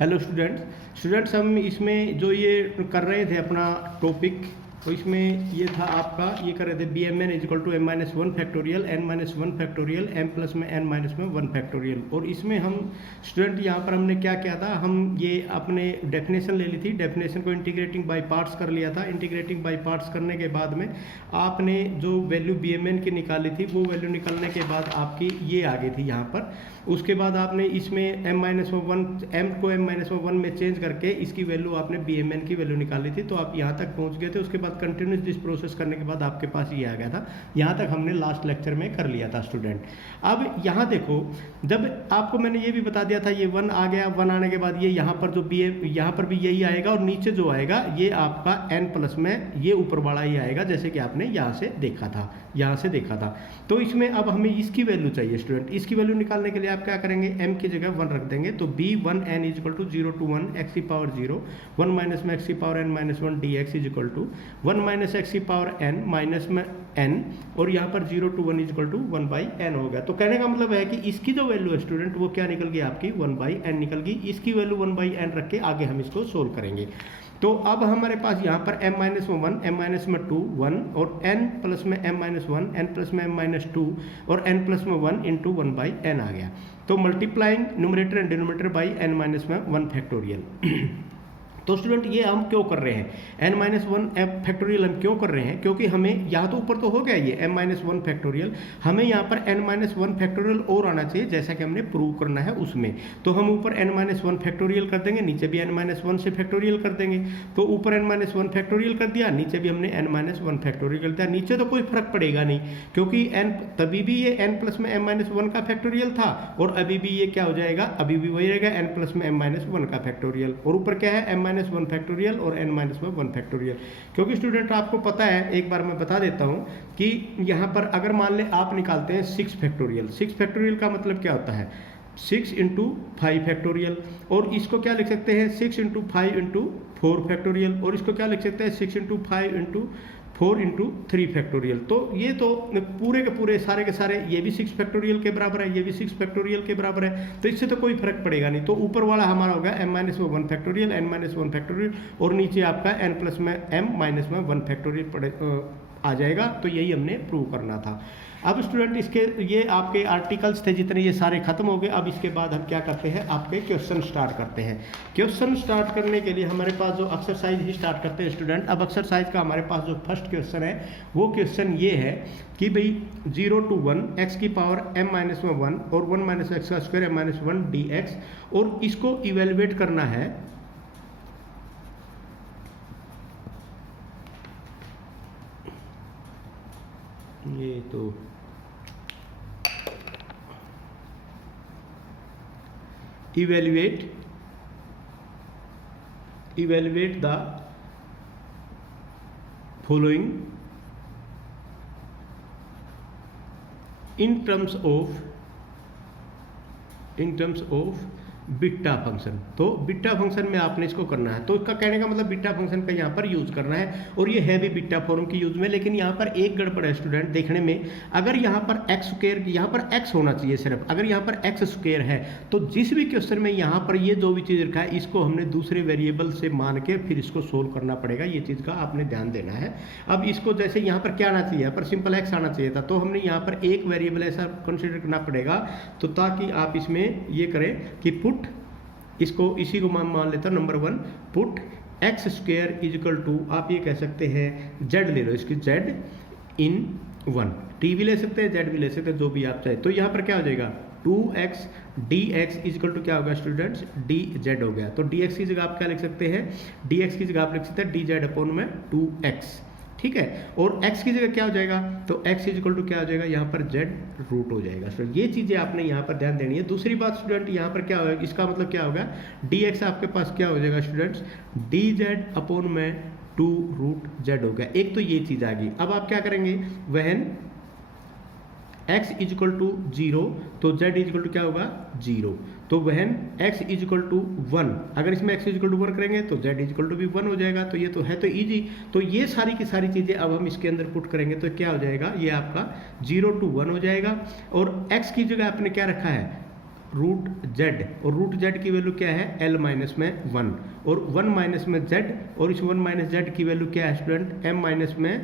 Hello students हम इसमें जो ये कर रहे थे अपना टॉपिक, तो इसमें ये था आपका, ये कर रहे थे B M N equal to M minus one factorial N minus one factorial M plus में एन माइनस में वन फैक्टोरियल। और इसमें हम स्टूडेंट यहाँ पर हमने क्या किया था, हम ये अपने डेफिनेशन ले ली थी, डेफिनेशन को इंटीग्रेटिंग बाई पार्ट्स कर लिया था। इंटीग्रेटिंग बाई पार्ट्स करने के बाद में आपने जो वैल्यू बी एम एन की निकाली थी वो वैल्यू निकालने के बाद आपकी ये आ गई थी यहाँ पर। उसके बाद आपने इसमें एम माइनस वन एम को एम माइनस वन में चेंज करके इसकी वैल्यू आपने बी एम एन की वैल्यू निकाली थी, तो आप यहाँ तक पहुँच गए थे। उसके बाद कंटिन्यूस दिस प्रोसेस करने के बाद आपके पास ये आ गया था। यहाँ तक हमने लास्ट लेक्चर में कर लिया था स्टूडेंट। अब यहाँ देखो, जब आपको मैंने ये भी बता दिया था, ये वन आ गया, वन आने के बाद ये यहाँ पर जो बी यहाँ पर भी यही आएगा और नीचे जो आएगा ये आपका एन प्लस में ये ऊपर वाला ही आएगा, जैसे कि आपने यहाँ से देखा था, यहाँ से देखा था। तो इसमें अब हमें इसकी वैल्यू चाहिए स्टूडेंट। इसकी वैल्यू निकालने के लिए आप क्या करेंगे, m की जगह 1 रख देंगे, तो b 1 n equal to 0 to 1 x की पावर 0 1 माइनस में x की power n minus 1 dx equal to 1 minus x की पावर n माइनस में n, और यहाँ पर 0 to 1 equal to 1 by n हो गया। तो कहने का मतलब है कि इसकी जो वैल्यू है स्टूडेंट वो क्या निकल गई आपकी 1 बाई n निकल गई। इसकी वैल्यू 1 बाई n रख के आगे हम इसको सोल्व करेंगे। तो अब हमारे पास यहाँ पर m माइनस में 1 m माइनस में 2 1 और n प्लस में m माइनस 1 n प्लस में m माइनस 2 और n प्लस में 1 इंटू 1 बाई n आ गया। तो multiplying numerator and denominator by n minus में 1 फैक्टोरियल। तो स्टूडेंट ये हम क्यों कर रहे हैं, n माइनस वन फैक्टोरियल हम क्यों कर रहे हैं, क्योंकि हमें यहाँ तो ऊपर तो हो गया ये m माइनस वन फैक्टोरियल, हमें यहाँ पर n माइनस वन फैक्टोरियल और आना चाहिए, जैसा कि हमने प्रूव करना है उसमें। तो हम ऊपर n माइनस वन फैक्टोरियल कर देंगे, नीचे भी n माइनस वन से फैक्टोरियल कर देंगे। तो ऊपर n माइनस वन फैक्टोरियल कर दिया, नीचे भी हमने n माइनस वन फैक्टोरियल कर दिया। नीचे तो कोई फर्क पड़ेगा नहीं, क्योंकि n तभी भी ये n प्लस में m माइनस वन का फैक्टोरियल था, और अभी भी ये क्या हो जाएगा, अभी भी वही रहेगा n प्लस में m माइनस वन का फैक्टोरियल। और ऊपर क्या है, m माइनस वन फैक्टोरियल और n माइनस में 1 फैक्टोरियल। क्योंकि स्टूडेंट आपको पता है, एक बार मैं बता देता हूं कि यहाँ पर अगर मान ले आप निकालते हैं 6 फैक्टोरियल, 6 फैक्टोरियल का मतलब क्या होता है 6 इंटू 5 फैक्टोरियल, और इसको क्या लिख सकते हैं 6 इंटू 5 इंटू 4 फैक्टोरियल, और इसको क्या लिख सकते हैं 6 इंटू 5 इंटू 4 इंटू 3 फैक्टोरियल। तो ये तो पूरे के पूरे सारे के सारे, ये भी 6 फैक्टोरियल के बराबर है, ये भी 6 फैक्टोरियल के बराबर है, तो इससे तो कोई फर्क पड़ेगा नहीं। तो ऊपर वाला हमारा होगा m माइनस में 1 फैक्टोरियल n माइनस 1 फैक्टोरियल, और नीचे आपका n प्लस में m माइनस में 1 फैक्टोरियल आ जाएगा। तो यही हमने प्रूव करना था। अब स्टूडेंट इसके ये आपके आर्टिकल्स थे जितने, ये सारे खत्म हो गए। अब इसके बाद हम क्या करते हैं, आपके क्वेश्चन स्टार्ट करते हैं। क्वेश्चन स्टार्ट करने के लिए हमारे पास जो एक्सरसाइज ही स्टार्ट करते हैं स्टूडेंट। अब एक्सरसाइज का हमारे पास जो फर्स्ट क्वेश्चन है वो क्वेश्चन ये है कि भाई 0 टू 1 x की पावर m माइनस में 1 और 1 माइनस एक्स का स्क्वायर m माइनस 1 dx, और इसको इवेलुएट करना है। ये तो evaluate the following in terms of beta function. तो बीटा फंक्शन में आपने इसको करना है। तो इसका कहने का मतलब बीटा फंक्शन का यहाँ पर यूज करना है, और ये है भी बीटा फॉर्म की यूज में। लेकिन यहाँ पर एक गड़बड़ है स्टूडेंट देखने में, अगर यहाँ पर एक्स स्क्वायर, यहाँ पर एक्स होना चाहिए सिर्फ, अगर यहाँ पर एक्स स्क्वायर है तो जिस भी क्वेश्चन में यहाँ पर ये जो भी चीज़ रखा है इसको हमने दूसरे वेरिएबल से मान के फिर इसको सोल्व करना पड़ेगा। ये चीज़ का आपने ध्यान देना है। अब इसको जैसे यहाँ पर क्या आना चाहिए, यहाँ पर सिंपल एक्स आना चाहिए था, तो हमने यहाँ पर एक वेरिएबल ऐसा कंसिडर करना पड़ेगा, तो ताकि आप इसमें ये करें कि पुट, इसको इसी को मान लेता हूं number 1, put x square equal to, आप ये कह सकते हैं जेड ले लो, इसकी जेड इन 1, टी भी ले सकते हैं जेड भी ले सकते हैं, जो भी आप चाहे। तो यहाँ पर क्या हो जाएगा 2x dx इजिकल टू क्या होगा स्टूडेंट्स dz हो गया। तो dx की जगह आप क्या लिख सकते हैं, dx की जगह आप लिख सकते हैं dz अपॉन में 2x, ठीक है। और x की जगह क्या हो जाएगा, तो x इजिकल टू क्या हो जाएगा, यहाँ पर z रूट हो जाएगा स्टूडेंट। ये चीज़ें आपने यहाँ पर ध्यान देनी है। दूसरी बात स्टूडेंट, यहाँ पर क्या होगा, इसका मतलब क्या होगा dx आपके पास क्या हो जाएगा स्टूडेंट्स dz अपॉन में 2 रूट z हो गया। एक तो ये चीज़ आ गई। अब आप क्या करेंगे, वहन x इजिकल टू 0 तो z इजिकल टू क्या होगा 0, तो वहन x इजिकल टू 1, अगर इसमें x इजिकल टू 1 करेंगे तो z इजिकल टू भी 1 हो जाएगा। तो ये तो है तो इजी। तो ये सारी की सारी चीज़ें अब हम इसके अंदर पुट करेंगे तो क्या हो जाएगा, ये आपका 0 टू 1 हो जाएगा। और x की जगह आपने क्या रखा है, रूट जेड, और रूट जेड की वैल्यू क्या है एल माइनस में 1, और 1 माइनस में जेड, और इस 1 माइनस जेड की वैल्यू क्या है स्टूडेंट एम माइनस में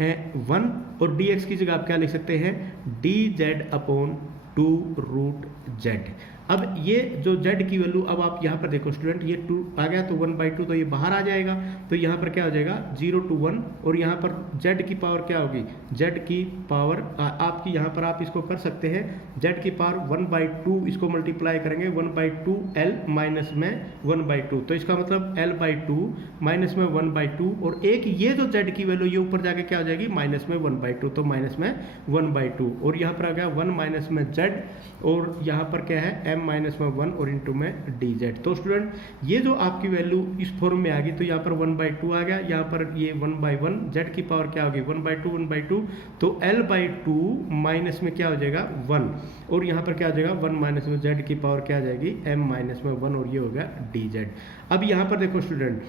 1, और डी एक्स की जगह आप क्या लिख सकते हैं D Z upon 2 root Z. अब ये जो z की वैल्यू, अब आप यहाँ पर देखो स्टूडेंट, ये 2 आ गया तो 1/2 तो ये बाहर आ जाएगा, तो यहाँ पर क्या हो जाएगा 0 to 1, और यहाँ पर z की पावर क्या होगी, z की पावर आपकी यहाँ पर आप इसको कर सकते हैं z की पावर 1/2, इसको मल्टीप्लाई करेंगे 1/2 l माइनस में 1/2, तो इसका मतलब l/2 माइनस में 1/2, और एक ये जो z की वैल्यू ये ऊपर जाके क्या हो जाएगी माइनस में 1/2, तो माइनस में 1/2, और यहाँ पर आ गया 1 माइनस में z, और यहाँ पर क्या है m माइनस में 1 और इंटू में dz। तो स्टूडेंट ये जो आपकी वैल्यू इस फॉर्म में आ गई, तो यहाँ पर 1/2 आ गया, यहाँ पर ये 1/1, z की पावर क्या होगी 1/2, तो l/2 माइनस में क्या हो जाएगा 1, और यहाँ पर क्या हो जाएगा 1 माइनस में z की पावर क्या आ जाएगी m माइनस में 1, और ये हो गया dz। अब यहाँ पर देखो स्टूडेंट,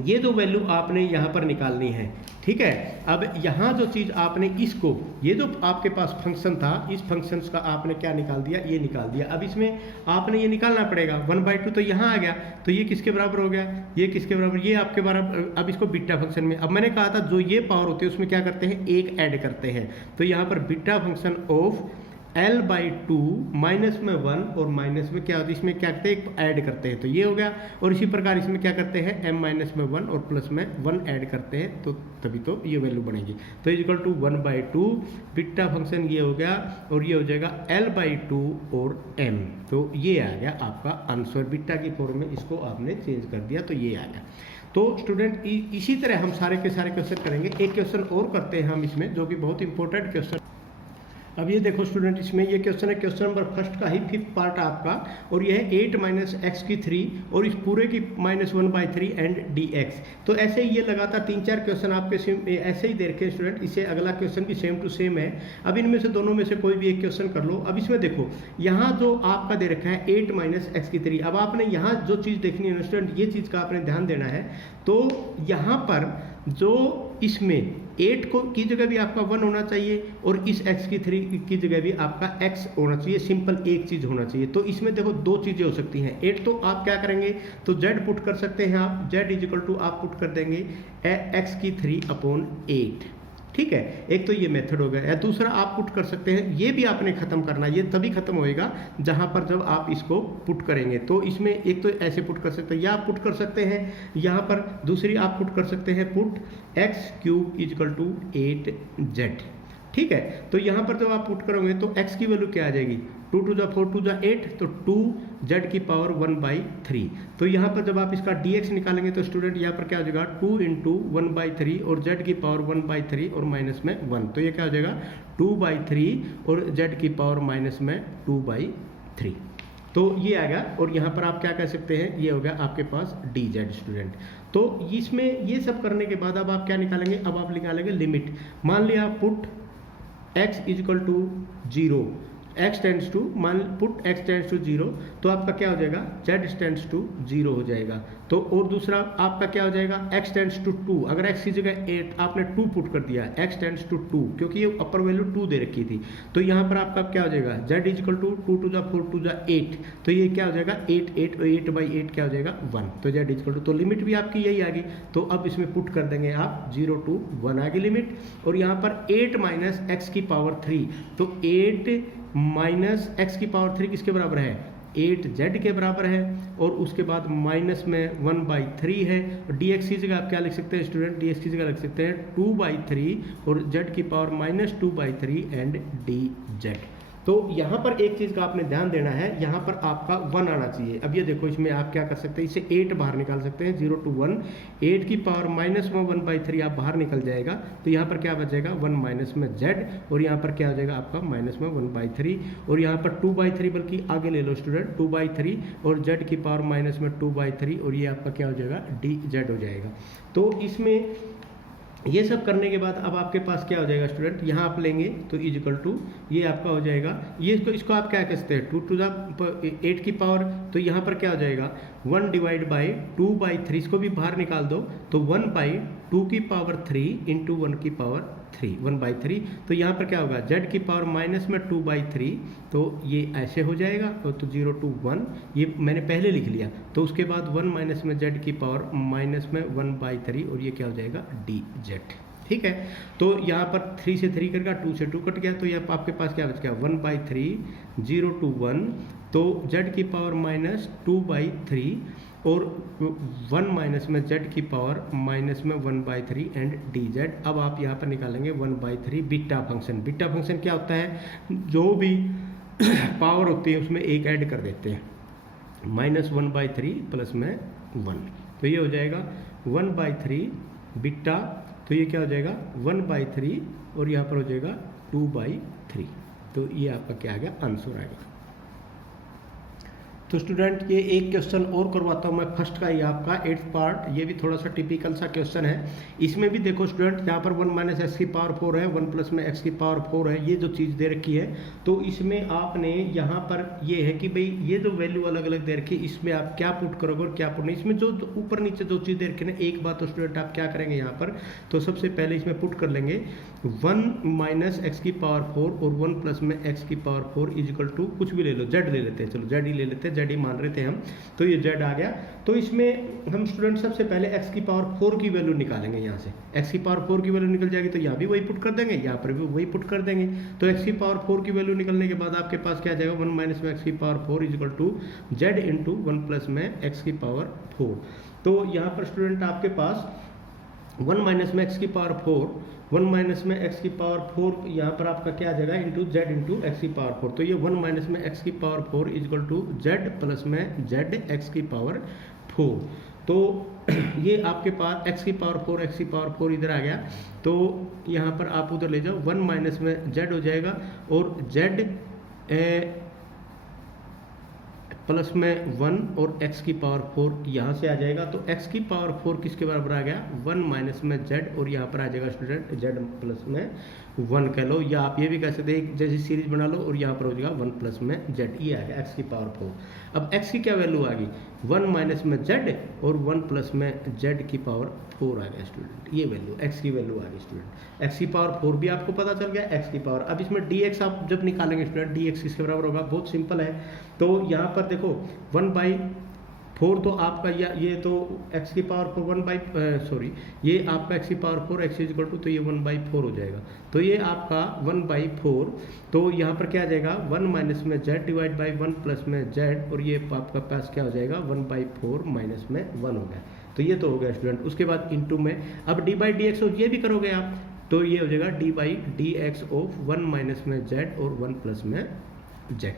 ये जो वैल्यू आपने यहाँ पर निकालनी है, ठीक है। अब यहाँ जो चीज़ आपने इसको, ये जो आपके पास फंक्शन था, इस फंक्शन का आपने क्या निकाल दिया, ये निकाल दिया। अब इसमें आपने ये निकालना पड़ेगा 1/2, तो यहाँ आ गया, तो ये किसके बराबर हो गया, ये किसके बराबर, ये आपके बराबर। अब इसको बीटा फंक्शन में, अब मैंने कहा था जो ये पावर होती है उसमें क्या करते हैं एक ऐड करते हैं, तो यहाँ पर beta function of l/2 minus में 1 और माइनस में क्या होता है, इसमें क्या करते हैं एक ऐड करते हैं, तो ये हो गया, और इसी प्रकार इसमें क्या करते हैं m माइनस में 1 और प्लस में 1 ऐड करते हैं, तो तभी तो ये वैल्यू बनेगी। तो इक्वल टू 1/2 बीटा फंक्शन ये हो गया, और ये हो जाएगा l/2 और m, तो ये आ गया आपका आंसर। बीटा की फॉर्म में इसको आपने चेंज कर दिया, तो ये आ गया। तो स्टूडेंट इसी तरह हम सारे के सारे क्वेश्चन करेंगे। एक क्वेश्चन और करते हैं हम इसमें, जो कि बहुत इंपॉर्टेंट क्वेश्चन। अब ये देखो स्टूडेंट, इसमें ये क्वेश्चन है, क्वेश्चन नंबर फर्स्ट का ही 5th पार्ट आपका, और ये है 8 माइनस एक्स की 3 और इस पूरे की -1/3 एंड dx। तो ऐसे ही ये लगातार 3-4 क्वेश्चन आपके ऐसे ही दे रखे हैं स्टूडेंट। इससे अगला क्वेश्चन भी सेम टू सेम है। अब इनमें से दोनों में से कोई भी एक क्वेश्चन कर लो। अब इसमें देखो, यहाँ जो आपका दे रखा है 8 माइनस एक्स की 3, अब आपने यहाँ जो चीज़ देखनी है स्टूडेंट, ये चीज़ का आपने ध्यान देना है। तो यहाँ पर जो इसमें 8 को की जगह भी आपका 1 होना चाहिए, और इस x की 3 की जगह भी आपका x होना चाहिए, सिंपल एक चीज़ होना चाहिए। तो इसमें देखो दो चीज़ें हो सकती हैं। 8 तो आप क्या करेंगे, तो z पुट कर सकते हैं आप, z इजिकल टू आप पुट कर देंगे x की 3/8, ठीक है। एक तो ये मेथड हो गया। या दूसरा आप पुट कर सकते हैं, ये भी आपने खत्म करना, ये तभी खत्म होएगा जहां पर जब आप इसको पुट करेंगे। तो इसमें एक तो ऐसे पुट कर सकते हैं, या आप पुट कर सकते हैं यहाँ पर, दूसरी आप पुट कर सकते हैं put x³ is equal to 8z, ठीक है। तो यहाँ पर जब आप पुट करोगे तो x की वैल्यू क्या आ जाएगी, 2 to the 4 to the 8, तो 2z की पावर 1/3। तो यहाँ पर जब आप इसका dx निकालेंगे तो स्टूडेंट यहाँ पर क्या हो जाएगा 2 × 1/3 और z की पावर 1/3 और माइनस में 1, तो ये क्या हो जाएगा 2/3 और z की पावर माइनस में 2/3, तो ये आ गया। और यहाँ पर आप क्या कह सकते हैं, ये हो गया आपके पास dz स्टूडेंट। तो इसमें ये सब करने के बाद अब आप क्या निकालेंगे, अब आप निकालेंगे लिमिट। मान लिया put x equal to 0, x tends to, मान पुट x टेंड्स टू 0, तो आपका क्या हो जाएगा z टेंड्स टू 0 हो जाएगा। तो और दूसरा आपका क्या हो जाएगा x टेंड्स टू 2, अगर x की जगह 8 आपने 2 पुट कर दिया, x टेंड्स टू 2, क्योंकि ये अपर वैल्यू 2 दे रखी थी। तो यहाँ पर आपका क्या हो जाएगा z equal to 2 to the 4 to the 8, तो ये क्या हो जाएगा 8/8 क्या हो जाएगा 1, तो z इजिकल टू, तो लिमिट भी आपकी यही आ गई। तो अब इसमें पुट कर देंगे आप 0 to 1 आ गई लिमिट, और यहाँ पर 8 माइनस एक्स की पावर 3, तो 8 माइनस एक्स की पावर 3 किसके बराबर है, 8z के बराबर है, और उसके बाद माइनस में 1/3 है। dx की जगह आप क्या लिख सकते हैं स्टूडेंट, dx की जगह लिख सकते हैं 2/3 और z की पावर -2/3 एंड dz। तो यहाँ पर एक चीज़ का आपने ध्यान देना है, यहाँ पर आपका 1 आना चाहिए। अब ये देखो, इसमें आप क्या कर सकते हैं, इसे 8 बाहर निकाल सकते हैं, 0 to 1, 8 की पावर -1/3 आप बाहर निकल जाएगा, तो यहाँ पर क्या बचेगा 1 माइनस में z, और यहाँ पर क्या हो जाएगा आपका माइनस में 1/3, और यहाँ पर 2/3 बल्कि आगे ले लो स्टूडेंट 2/3 और z की पावर माइनस में 2/3, और ये आपका क्या हो जाएगा dz हो जाएगा। तो इसमें ये सब करने के बाद अब आपके पास क्या हो जाएगा स्टूडेंट, यहाँ आप लेंगे तो इजिकल टू ये आपका हो जाएगा, ये इसको आप क्या कहते हैं 2 to the 8 की पावर, तो यहाँ पर क्या हो जाएगा 1 डिवाइड बाई 2/3, इसको भी बाहर निकाल दो, तो 1/2 की पावर 3 इंटू 1 की पावर 1/3। तो यहाँ पर क्या होगा, z की पावर माइनस में 2/3, तो ये ऐसे हो जाएगा, तो 0 to 1 ये मैंने पहले लिख लिया। तो उसके बाद 1 माइनस में z की पावर माइनस में 1/3 और ये क्या हो जाएगा dz। ठीक है, तो यहाँ पर 3 से 3 कट गया, 2 से 2 कट गया, तो यहाँ आपके पास क्या बच गया 1/3, 0 to 1, तो z की पावर माइनस 2/3 और 1 माइनस में z की पावर माइनस में 1/3 एंड dz। अब आप यहाँ पर निकालेंगे 1/3 बीटा फंक्शन। बीटा फंक्शन क्या होता है, जो भी पावर होती है उसमें एक ऐड कर देते हैं, -1/3 प्लस में 1, तो ये हो जाएगा 1/3 बीटा, तो ये क्या हो जाएगा 1/3 और यहाँ पर हो जाएगा 2/3। तो ये आपका क्या आ गया, आंसर आएगा। तो स्टूडेंट ये एक क्वेश्चन और करवाता हूँ मैं, फर्स्ट का ही आपका 8th पार्ट, ये भी थोड़ा सा टिपिकल सा क्वेश्चन है। इसमें भी देखो स्टूडेंट, यहाँ पर 1 माइनस एक्स की पावर 4 है, 1 प्लस में एक्स की पावर 4 है, ये जो चीज़ दे रखी है। तो इसमें आपने यहाँ पर ये है कि भाई ये जो वैल्यू अलग अलग दे रखी है, इसमें आप क्या पुट करोगे और क्या पुट नहीं। इसमें जो ऊपर नीचे जो चीज़ दे रखी है ना, एक बात तो स्टूडेंट आप क्या करेंगे यहाँ पर, तो सबसे पहले इसमें पुट कर लेंगे 1 माइनस एक्स की पावर 4 और 1 प्लस में एक्स की पावर 4 इजिकल टू कुछ भी ले लो, जेड ले लेते हैं, चलो जेड ही ले लेते हैं, जेड ही मान रहे थे हम, तो ये जेड आ गया। तो इसमें हम स्टूडेंट सबसे पहले एक्स की पावर 4 की वैल्यू निकालेंगे। यहाँ से एक्स की पावर 4 की वैल्यू निकल जाएगी, तो यहाँ भी वही पुट कर देंगे, यहाँ पर भी वही पुट कर देंगे। तो एक्स की पावर 4 की वैल्यू निकलने के बाद आपके पास क्या आ जाएगा, 1 माइनस में एक्स की power 4 equal to z into 1 plus में एक्स की पावर 4। तो यहाँ पर स्टूडेंट आपके पास 1 माइनस में एक्स की पावर 4, 1 माइनस में एक्स की पावर 4, यहाँ पर आपका क्या आ जाएगा इंटू जेड इंटू एक्स की पावर 4। तो ये 1 माइनस में एक्स की power 4 equal to z plus में जेड एक्स की पावर 4। तो ये आपके पास एक्स की पावर 4, एक्स की पावर 4 इधर आ गया, तो यहाँ पर आप उधर ले जाओ, 1 माइनस में जेड हो जाएगा और जेड प्लस में 1 और x की पावर 4 यहाँ से आ जाएगा। तो x की पावर 4 किसके बराबर आ गया, 1 माइनस में z, और यहाँ पर आ जाएगा स्टूडेंट z प्लस में 1 कह लो, या आप ये भी कह सकते हैं जैसी सीरीज बना लो और यहाँ पर हो जाएगा 1 प्लस में z, ये आ गया x की पावर 4। अब x की क्या वैल्यू आ गई, 1 माइनस में z और 1 प्लस में z की पावर 4 आ गया स्टूडेंट, ये वैल्यू x की वैल्यू आ गई स्टूडेंट। x की पावर 4 भी आपको पता चल गया, x की पावर। अब इसमें dx आप जब निकालेंगे स्टूडेंट, dx किसके बराबर होगा, बहुत सिंपल है। तो यहाँ पर देखो 1/4 तो आपका ये तो x की पावर 4 ये आपका x की पावर 4 x इक्वल टू, तो ये 1/4 हो जाएगा। तो ये आपका 1/4, तो यहाँ पर क्या आ जाएगा 1 माइनस में z डिवाइड बाई 1 प्लस में z, और ये आपका पास क्या हो जाएगा 1/4 माइनस में 1 हो गया। तो ये तो हो गया स्टूडेंट। उसके बाद इनटू में अब d बाई डी एक्स ये भी करोगे आप, तो ये हो जाएगा d by D x of 1 minus में z और 1 प्लस में z,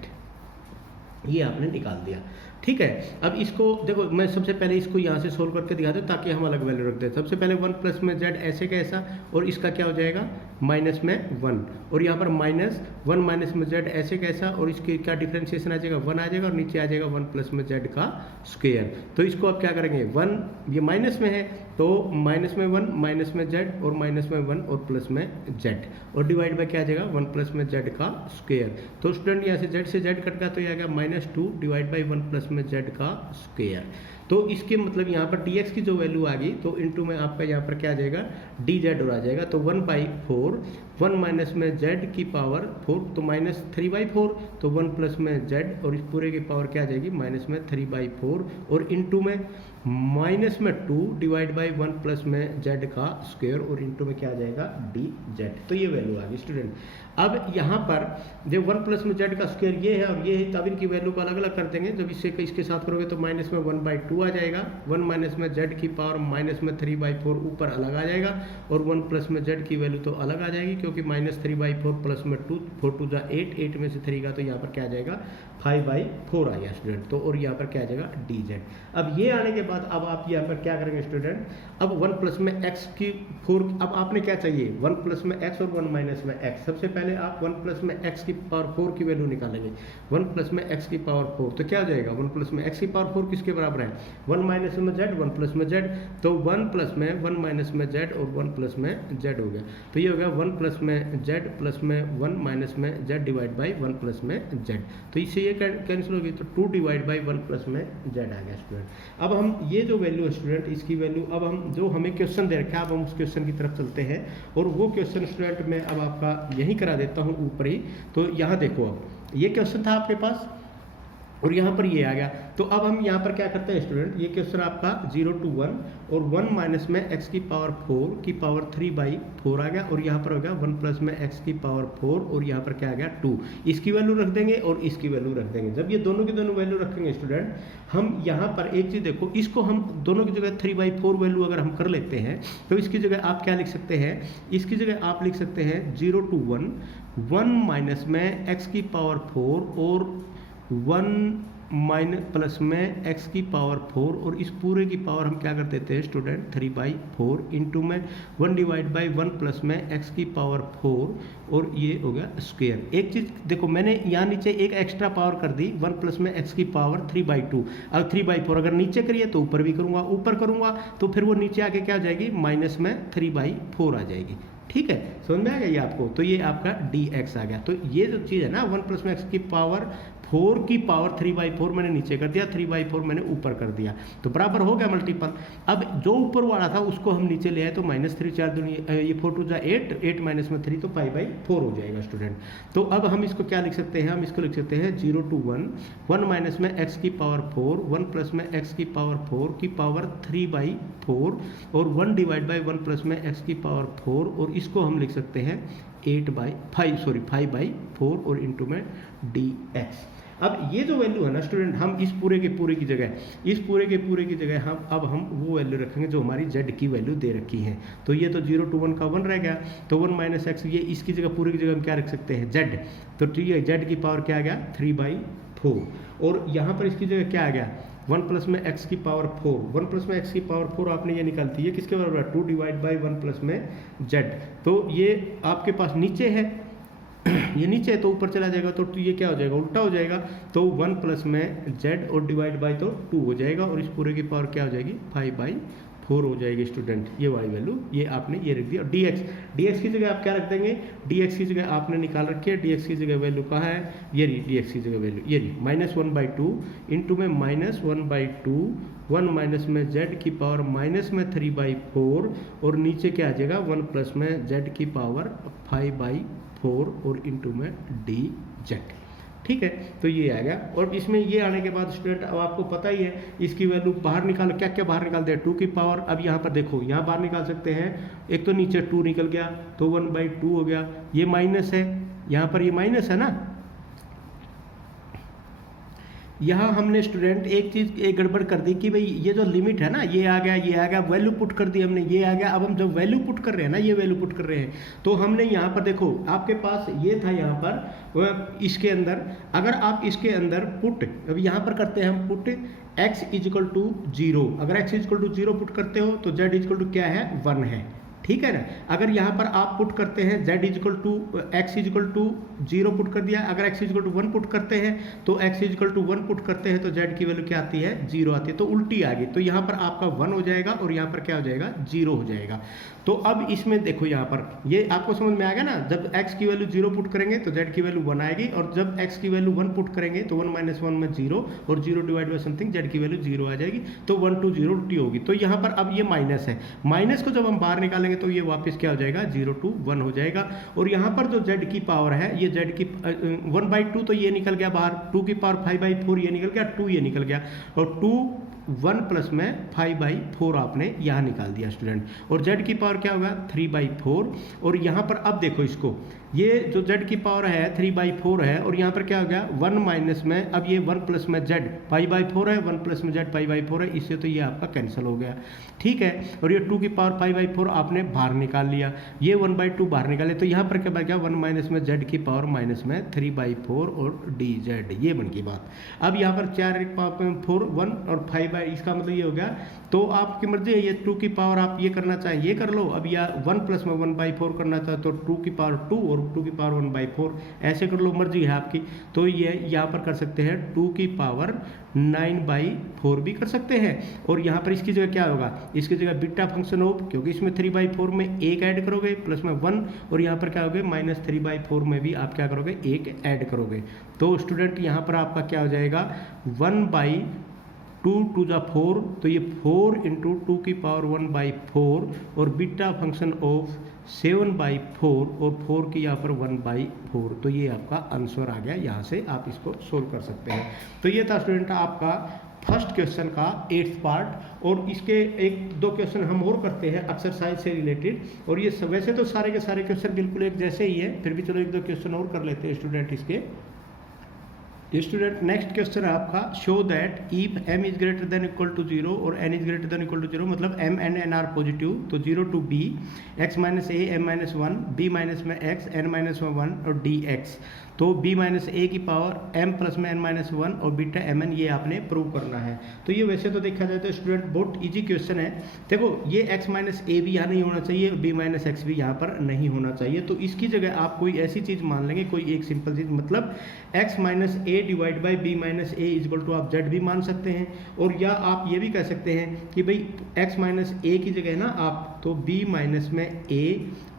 ये आपने निकाल दिया। ठीक है, अब इसको देखो, मैं सबसे पहले इसको यहाँ से सोल्व करके दिखा दूँ ताकि हम अलग वैल्यू रख दें। सबसे पहले 1 प्लस में z ऐसे का ऐसा, और इसका क्या हो जाएगा माइनस में 1, और यहाँ पर माइनस 1 माइनस में z ऐसे का ऐसा, और इसकी क्या डिफ्रेंशिएशन आ जाएगा 1 आ जाएगा, और नीचे आ जाएगा 1 प्लस में z का स्क्वायर। तो इसको अब क्या करेंगे 1 ये माइनस में है, तो माइनस में 1 माइनस में z और माइनस में 1 और प्लस में z, और डिवाइड बाय क्या आ जाएगा 1 प्लस में z का स्क्वायर। तो स्टूडेंट यहाँ से z कट गया, तो ये आ गया -2 डिवाइड बाई 1 प्लस में z का स्क्वायर। तो इसके मतलब यहाँ पर dx की जो वैल्यू आ गई, तो इनटू में आपका यहाँ पर क्या आ जाएगा dz और आ जाएगा। तो 1/4, 1 माइनस में z की पावर 4, तो -3/4, तो 1 प्लस में z, और इस पूरे की पावर क्या आ जाएगी माइनस में 3/4, और इनटू में माइनस में 2 डिवाइड बाई 1 प्लस में z का स्क्वायर, और इनटू में क्या आ जाएगा dz। तो ये वैल्यू आ गई स्टूडेंट। अब यहाँ पर जब 1 प्लस में z का स्क्वायर ये है, अब ये है, तब इनकी वैल्यू को अलग अलग कर देंगे। जब इसके साथ करोगे तो माइनस में 1/2 आ जाएगा, 1 माइनस में z की पावर माइनस में 3/4 ऊपर अलग आ जाएगा, और 1 प्लस में z की वैल्यू तो अलग आ जाएगी, क्योंकि -3/4 प्लस में 2, 4 2 8, 8 में से 3 का, तो यहाँ पर क्या आ जाएगा 5/4 आ गया स्टूडेंट। तो और यहाँ पर क्या आ जाएगा dz। अब ये आने के बाद अब आप यहाँ पर क्या करेंगे स्टूडेंट, अब 1 प्लस में x की 4, अब आपने क्या चाहिए 1 प्लस में x और 1 माइनस में x। सबसे पहले आप 1 प्लस में x की पावर 4 की वैल्यू निकालेंगे, 1 प्लस में x की पावर 4, तो क्या हो जाएगा 1 प्लस में x की पावर 4 किसके बराबर है 1 माइनस में z, 1 प्लस में z, तो 1 प्लस में 1 माइनस में z और 1 प्लस में z हो गया। तो ये हो गया 1 प्लस प्लस में जेड प्लस में 1 माइनस में जेड डिवाइड बाई 1 प्लस में जेड। तो इससे ये कैंसिल होगी, तो 2 डिवाइड बाई 1 प्लस में जेड आ गया स्टूडेंट। अब हम ये जो वैल्यू है स्टूडेंट, इसकी वैल्यू अब हम जो हमें क्वेश्चन दे रखा है, अब हम उस क्वेश्चन की तरफ चलते हैं। और वो क्वेश्चन स्टूडेंट मैं अब आपका यही करा देता हूँ ऊपर ही। तो यहाँ देखो, अब ये क्वेश्चन था आपके पास और यहाँ पर ये आ गया। तो अब हम यहाँ पर क्या करते हैं स्टूडेंट, ये क्वेश्चन आपका 0 to 1 और 1 माइनस में x की पावर 4 की पावर 3/4 आ गया। और यहाँ पर हो गया 1 प्लस में x की पावर 4 और यहाँ पर क्या आ गया 2। इसकी वैल्यू रख देंगे और इसकी वैल्यू रख देंगे। जब ये दोनों की दोनों वैल्यू रखेंगे स्टूडेंट, हम यहाँ पर एक चीज़ देखो, इसको हम दोनों की जगह 3/4 वैल्यू अगर हम कर लेते हैं तो इसकी जगह आप क्या लिख सकते हैं, इसकी जगह आप लिख सकते हैं 0 to 1 माइनस में x की पावर 4 और 1 माइनस प्लस में x की पावर 4 और इस पूरे की पावर हम क्या कर देते हैं स्टूडेंट 3/4 इंटू में 1 डिवाइड बाई 1 प्लस में x की पावर 4 और ये हो गया स्क्वायर। एक चीज़ देखो, मैंने यहाँ नीचे एक एक्स्ट्रा पावर कर दी 1 प्लस में x की पावर 3/2। अब 3/4 अगर नीचे करिए तो ऊपर भी करूँगा, ऊपर करूँगा तो फिर वो नीचे आके क्या आ जाएगी माइनस में 3/4 आ जाएगी। ठीक है, समझ में आ गया ये आपको। तो ये आपका dx आ गया। तो ये जो चीज़ है ना 1 प्लस में x की पावर 4 की पावर 3/4 मैंने नीचे कर दिया, 3/4 मैंने ऊपर कर दिया, तो बराबर हो गया मल्टीपल। अब जो ऊपर वाला था उसको हम नीचे ले आए तो -3 4 दुनिया ये 4 2 8 8 माइनस में 3 तो π/4 हो जाएगा स्टूडेंट। तो अब हम इसको क्या लिख सकते हैं, हम इसको लिख सकते हैं 0 to 1 माइनस में x की पावर 4 1 प्लस में x की पावर 4 की पावर 3/4 और 1 डिवाइड बाई 1 प्लस में x की पावर 4 और इसको हम लिख सकते हैं 5/4 और इंटू में dx। अब ये जो वैल्यू है ना स्टूडेंट, हम इस पूरे के पूरे की जगह, इस पूरे के पूरे की जगह हम वो वैल्यू रखेंगे जो हमारी z की वैल्यू दे रखी है। तो ये तो 0 to 1 का 1 रह गया, तो 1 माइनस एक्स, ये इसकी जगह पूरे की जगह हम क्या रख सकते हैं z। तो ठीक है, z की पावर क्या आ गया 3/4 और यहाँ पर इसकी जगह क्या आ गया 1 प्लस में x की पावर 4। 1 प्लस में x की पावर 4 आपने ये निकालती है, किसके बराबर है 2 डिवाइड बाई 1 प्लस में z। तो ये आपके पास नीचे है, ये नीचे है तो ऊपर चला जाएगा, तो ये क्या हो जाएगा उल्टा हो जाएगा। तो 1 प्लस में z और डिवाइड बाई तो 2 हो जाएगा और इस पूरे की पावर क्या हो जाएगी 5/4 हो जाएगी स्टूडेंट। ये वाली वैल्यू ये आपने ये रख दिया। dx की जगह आप क्या रख देंगे, dx की जगह आपने निकाल रखी है, dx की जगह वैल्यू कहाँ है, ये रही dx की जगह वैल्यू, ये रही -1/2 इंटू में -1/2 1 माइनस में z की पावर माइनस में 3/4 और नीचे क्या आ जाएगा 1 प्लस में z की पावर 5/4 और इंटू में dz। ठीक है, तो ये आ गया। और इसमें ये आने के बाद स्टूडेंट अब आपको पता ही है इसकी वैल्यू बाहर निकालो, क्या क्या बाहर निकालते हैं 2 की पावर। अब यहाँ पर देखो, यहाँ बाहर निकाल सकते हैं, एक तो नीचे 2 निकल गया तो 1/2 हो गया, ये माइनस है, यहाँ पर ये माइनस है ना। यहाँ हमने स्टूडेंट एक चीज़ एक गड़बड़ कर दी कि भाई ये जो लिमिट है ना ये आ गया वैल्यू पुट कर दी हमने, ये आ गया। अब हम जब वैल्यू पुट कर रहे हैं ना, ये वैल्यू पुट कर रहे हैं तो हमने यहाँ पर देखो आपके पास ये था यहाँ पर इसके अंदर, अगर आप इसके अंदर पुट, अब यहाँ पर करते हैं हम पुट x = 0। अगर x = 0 पुट करते हो तो z = क्या है 1 है, ठीक है ना। अगर यहाँ पर आप पुट करते हैं z x = 0 पुट कर दिया, अगर x = 1 पुट करते हैं तो x = 1 पुट करते हैं तो z की वैल्यू क्या आती है 0 आती है, तो उल्टी आ गई। तो यहाँ पर आपका 1 हो जाएगा और यहाँ पर क्या हो जाएगा 0 हो जाएगा। तो अब इसमें देखो यहाँ पर ये आपको समझ में आ गया ना, जब x की वैल्यू 0 पुट करेंगे तो z की वैल्यू 1 आएगी और जब x की वैल्यू 1 पुट करेंगे तो 1 - 1 में 0 और 0 डिवाइड बाई समथिंग z की वैल्यू 0 आ जाएगी, तो 1 to 0 उल्टी होगी। तो यहाँ पर अब ये माइनस है, माइनस को जब हम बाहर निकालेंगे तो ये वापस क्या हो जाएगा 0 to 1 हो जाएगा। और यहाँ पर जो z की पावर है ये z की 1/2 तो ये निकल गया बाहर, 2 की पावर 5/4 ये निकल गया, 2 ये निकल गया और 2 1 प्लस में 5/4 आपने यहाँ निकाल दिया स्टूडेंट। और z की पावर क्या होगा 3/4 और यहाँ पर अब देखो इसको, ये जो z की पावर है 3/4 है और यहाँ पर क्या हो गया 1 माइनस में, अब ये 1 प्लस में z π/4 है, 1 प्लस में z π/4 है, इससे तो ये आपका कैंसिल हो गया, ठीक है। और ये 2 की पावर 5/4 आपने बाहर निकाल लिया, ये 1/2 बाहर निकाले, तो यहाँ पर क्या बन गया 1 माइनस में z की पावर माइनस में 3/4 और dz, ये बन गई बात। अब यहाँ पर 4 1 और 5 इसका मतलब ये हो गया। तो आपकी मर्जी है, ये 2 की पावर आप ये करना चाहें ये कर लो, अब या 1 प्लस में 1/4 करना चाहे तो 2 की पावर 2 और 4 2 की पावर 1/4, ऐसे कर लो, मर्जी है आपकी। तो ये यहाँ पर कर सकते हैं 2 की पावर 9/4 भी कर सकते हैं। और यहाँ पर इसकी जगह क्या होगा, इसकी जगह बीटा फंक्शन ऑफ, क्योंकि इसमें 3/4 में 1 ऐड करोगे प्लस में 1, और यहाँ पर क्या होगा -3/4 में भी आप क्या करोगे 1 ऐड करोगे। तो स्टूडेंट यहाँ पर आपका क्या हो जाएगा 1/2 टू द 4, तो ये 4 इंटू 2 की पावर 1/4 और बीटा फंक्शन ऑफ 7/4 और 4 की यहाँ पर 1/4, तो ये आपका आंसर आ गया। यहाँ से आप इसको सोल्व कर सकते हैं। तो ये था स्टूडेंट आपका फर्स्ट क्वेश्चन का 8th पार्ट। और इसके 1-2 क्वेश्चन हम और करते हैं एक्सरसाइज से रिलेटेड, और ये वैसे तो सारे के सारे क्वेश्चन बिल्कुल एक जैसे ही है, फिर भी चलो 1-2 क्वेश्चन और कर लेते हैं स्टूडेंट इसके। स्टूडेंट नेक्स्ट क्वेश्चन है आपका, show that if m is greater than equal to 0 और n is greater than equal to 0, मतलब m and n are positive, तो 0 to b x minus a m minus 1 b minus में x n minus में 1 और dx, तो b minus a की power m plus में n minus 1 और beta mn, ये आपने प्रूव करना है। तो ये वैसे तो देखा जाए तो स्टूडेंट बहुत इजी क्वेश्चन है। देखो ये x माइनस a भी यहाँ नहीं होना चाहिए और b माइनस x भी यहाँ पर नहीं होना चाहिए, तो इसकी जगह आप कोई ऐसी चीज़ मान लेंगे, कोई एक सिंपल चीज़, मतलब x minus a divide by b minus a equal to आप z भी मान सकते हैं, और या आप ये भी कह सकते हैं कि भाई x माइनस a की जगह ना आप तो b माइनस में a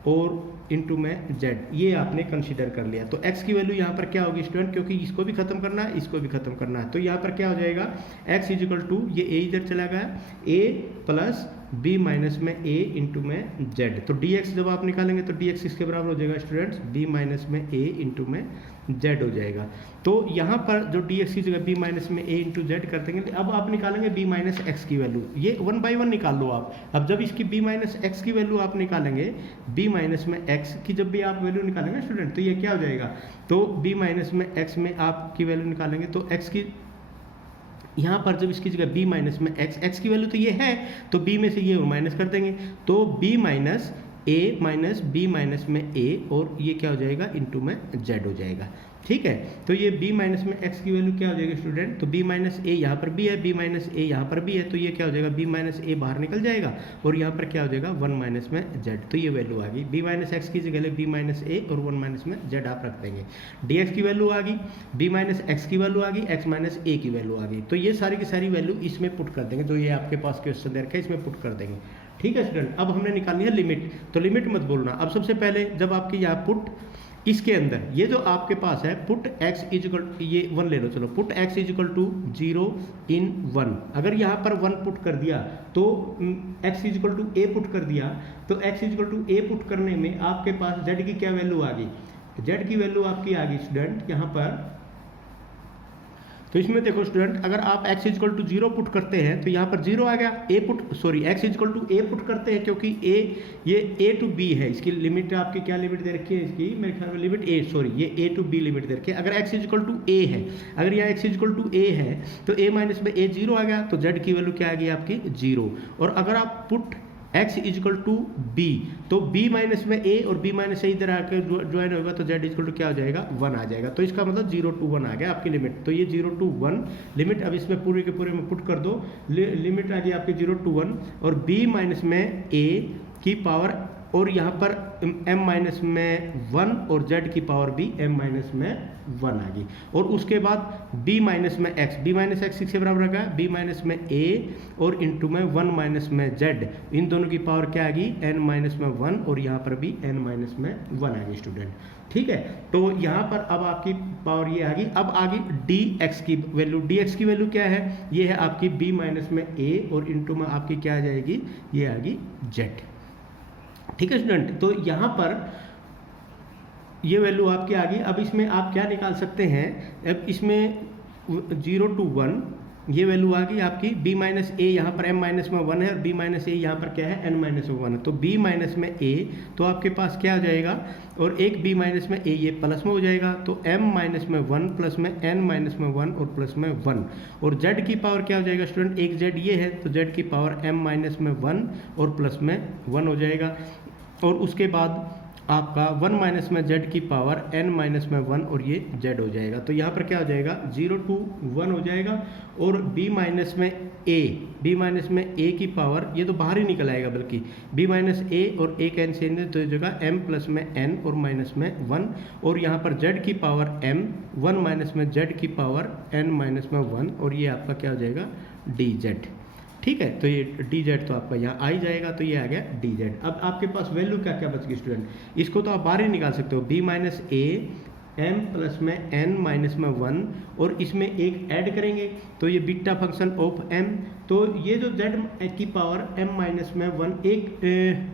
और इंटू में z, ये आपने कंसीडर कर लिया। तो x की वैल्यू यहाँ पर क्या होगी स्टूडेंट, क्योंकि इसको भी खत्म करना है इसको भी खत्म करना है, तो यहाँ पर क्या हो जाएगा x इजिकल टू, ये a इधर चला गया, a प्लस b माइनस में a इंटू में z, तो dx जब आप निकालेंगे तो dx इसके बराबर हो जाएगा स्टूडेंट्स b माइनस में a इंटू में z हो जाएगा। तो यहाँ पर जो dx की जगह b माइनस में a इंटू जेड कर देंगे, अब आप निकालेंगे b माइनस एक्स की वैल्यू, ये 1 by 1 निकाल लो आप। अब जब इसकी b माइनस एक्स की वैल्यू आप निकालेंगे, b माइनस में एक्स की जब भी आप वैल्यू निकालेंगे स्टूडेंट, तो ये क्या हो जाएगा, तो b माइनस में एक्स में आपकी वैल्यू निकालेंगे, तो x की यहाँ पर जब इसकी जगह b माइनस में x की वैल्यू तो ये है, तो b में से ये और माइनस कर देंगे, तो b minus a minus b minus में a, और ये क्या हो जाएगा इंटू में z हो जाएगा। ठीक है, तो ये b माइनस में x की वैल्यू क्या हो जाएगी स्टूडेंट, तो b माइनस a यहाँ पर भी है, b माइनस a यहाँ पर भी है, तो ये क्या हो जाएगा b माइनस a बाहर निकल जाएगा, और यहाँ पर क्या हो जाएगा 1 माइनस में z, तो ये वैल्यू आ गई। b माइनस एक्स की जगह b माइनस a और 1 माइनस में z आप रख देंगे। dx की वैल्यू आ गई, b माइनस एक्स की वैल्यू आ गई, x माइनस a की वैल्यू आ गई, तो ये सारी की सारी वैल्यू इसमें पुट कर देंगे, जो ये आपके पास क्वेश्चन दे रखा है इसमें पुट कर देंगे। ठीक है स्टूडेंट, अब हमने निकालनी है लिमिट, तो लिमिट मत बोलना। अब सबसे पहले जब आपकी यहाँ पुट इसके अंदर ये जो आपके पास है पुट x इजिकल, ये 1 ले लो, चलो put x equal to 0 in 1, अगर यहाँ पर 1 पुट कर दिया तो x equal to a put कर दिया, तो x equal to a put करने में आपके पास z की क्या वैल्यू आ गई, z की वैल्यू आपकी आ गई स्टूडेंट यहाँ पर। तो इसमें देखो स्टूडेंट, अगर आप x इजिकल टू 0 पुट करते हैं तो यहाँ पर 0 आ गया, x equal to a put करते हैं, क्योंकि a ये a टू b है, इसकी लिमिट आपकी क्या लिमिट दे रखी है इसकी, मेरे ख्याल में लिमिट ये a टू b लिमिट दे रखी है। अगर x इजिकल टू a है, अगर यहाँ x इजिकल टू a है तो a माइनस में a 0 आ गया, तो z की वैल्यू क्या आ गई आपकी 0। और अगर आप put x equal to b, तो b माइनस में a और b माइनस a इधर आकर ज्वाइन होगा, तो z इजिकल टू क्या हो जाएगा 1 आ जाएगा, तो इसका मतलब 0 to 1 आ गया आपकी लिमिट। तो ये 0 to 1 लिमिट अब इसमें पूरे के पूरे में पुट कर दो, लिमिट आ गई आपकी 0 to 1, और b माइनस में a की पावर, और यहाँ पर m माइनस में 1 और z की पावर भी m माइनस में 1 आ गई, और उसके बाद b माइनस में x, b माइनस एक्स किसके बराबर आ गया, b माइनस में a और इंटू में 1 माइनस में z, इन दोनों की पावर क्या आ गई n माइनस में 1, और यहाँ पर भी n माइनस में 1 आ गई स्टूडेंट। ठीक है, तो यहाँ पर अब आपकी पावर ये आ गई। अब आ गई dx की वैल्यू, dx की वैल्यू क्या है, ये है आपकी b माइनस में a और इंटू में आपकी क्या आ जाएगी, ये आ गई z। ठीक है स्टूडेंट, तो यहाँ पर ये वैल्यू आपकी आ गई। अब इसमें आप क्या निकाल सकते हैं, अब इसमें 0 to 1 ये वैल्यू आ गई आपकी, b माइनस a यहाँ पर m माइनस में 1 है, और b माइनस a यहाँ पर क्या है n माइनस में 1 है, तो b माइनस में a तो आपके पास क्या आ जाएगा, और एक b माइनस में a ये प्लस में हो जाएगा, तो m माइनस में 1 प्लस में n माइनस में 1 और प्लस में 1, और z की पावर क्या हो जाएगा स्टूडेंट, एक z ये है, तो z की पावर m माइनस में 1 और प्लस में 1 हो जाएगा, और उसके बाद आपका 1 माइनस में z की पावर n माइनस में 1 और ये z हो जाएगा। तो यहाँ पर क्या हो जाएगा 0 to 1 हो जाएगा, और b माइनस में बी माइनस में ए की पावर, ये तो बाहर ही निकल आएगा, बल्कि बी माइनस ए और एक एन से तो इस जगह एम प्लस में एन और माइनस में 1, और यहाँ पर जेड की पावर एम, 1 माइनस में जेड की पावर एन माइनस में 1, और ये आपका क्या हो जाएगा डी जेड। ठीक है, तो ये डी जेड तो आपका यहाँ आ ही जाएगा, तो ये आ गया डी जेड। अब आपके पास वैल्यू क्या क्या बच गई स्टूडेंट, इसको तो आप बाहर ही निकाल सकते हो, B minus A M plus में एन माइनस में 1, और इसमें एक ऐड करेंगे तो ये बीटा फंक्शन ऑफ एम, तो ये जो जेड की पावर एम माइनस में 1 एक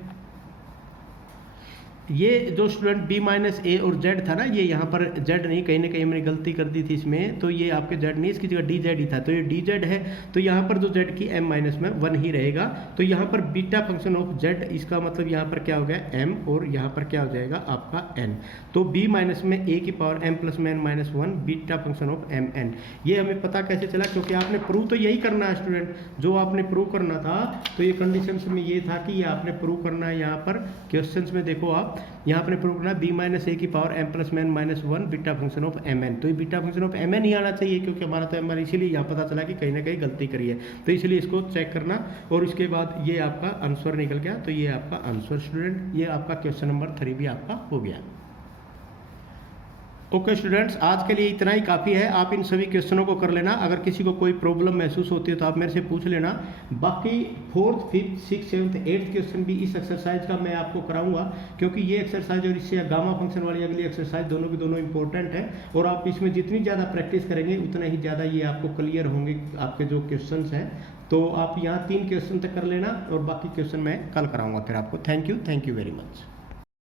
ये जो स्टूडेंट बी माइनस ए और जेड था ना, ये यहाँ पर जेड नहीं, कहीं ना कहीं मैंने गलती कर दी थी इसमें, तो ये आपके जेड नहीं, इसकी जगह डी जेड ही था, तो ये डी जेड है, तो यहाँ पर जो जेड की एम माइनस में 1 ही रहेगा, तो यहाँ पर बीटा फंक्शन ऑफ जेड, इसका मतलब यहाँ पर क्या हो गया एम, और यहाँ पर क्या हो जाएगा आपका एन, तो बी माइनस में ए की पावर एम प्लस में N minus 1 beta function of M N. ये हमें पता कैसे चला, क्योंकि आपने प्रूव तो यही करना है स्टूडेंट, जो आपने प्रूव करना था, तो ये कंडीशंस में ये था कि ये आपने प्रूव करना है। यहाँ पर क्वेश्चंस में देखो आप, यहाँ पर प्रूव करना बी माइनस ए की पावर एम प्लस में N minus 1 beta function of M N, तो ये beta function of M N ही आना चाहिए, क्योंकि हमारा तो एम एन, इसीलिए यहाँ पता चला कि कहीं ना कहीं गलती करी है, तो इसलिए इसको चेक करना, और उसके बाद ये आपका आंसर निकल गया, तो ये आपका आंसर स्टूडेंट, ये आपका क्वेश्चन नंबर 3 भी आपका हो गया। ओके स्टूडेंट्स, आज के लिए इतना ही काफ़ी है, आप इन सभी क्वेश्चनों को कर लेना, अगर किसी को कोई प्रॉब्लम महसूस होती है तो आप मेरे से पूछ लेना। बाकी 4th, 5th, 6th, 7th, 8th question भी इस एक्सरसाइज का मैं आपको कराऊंगा, क्योंकि ये एक्सरसाइज और इससे गामा फंक्शन वाली अगली एक्सरसाइज दोनों की दोनों इंपॉर्टेंट है, और आप इसमें जितनी ज़्यादा प्रैक्टिस करेंगे उतना ही ज़्यादा ये आपको क्लियर होंगे आपके जो क्वेश्चन हैं। तो आप यहाँ 3 क्वेश्चन तक कर लेना, और बाकी क्वेश्चन मैं कल कराऊंगा फिर आपको। Thank you very much.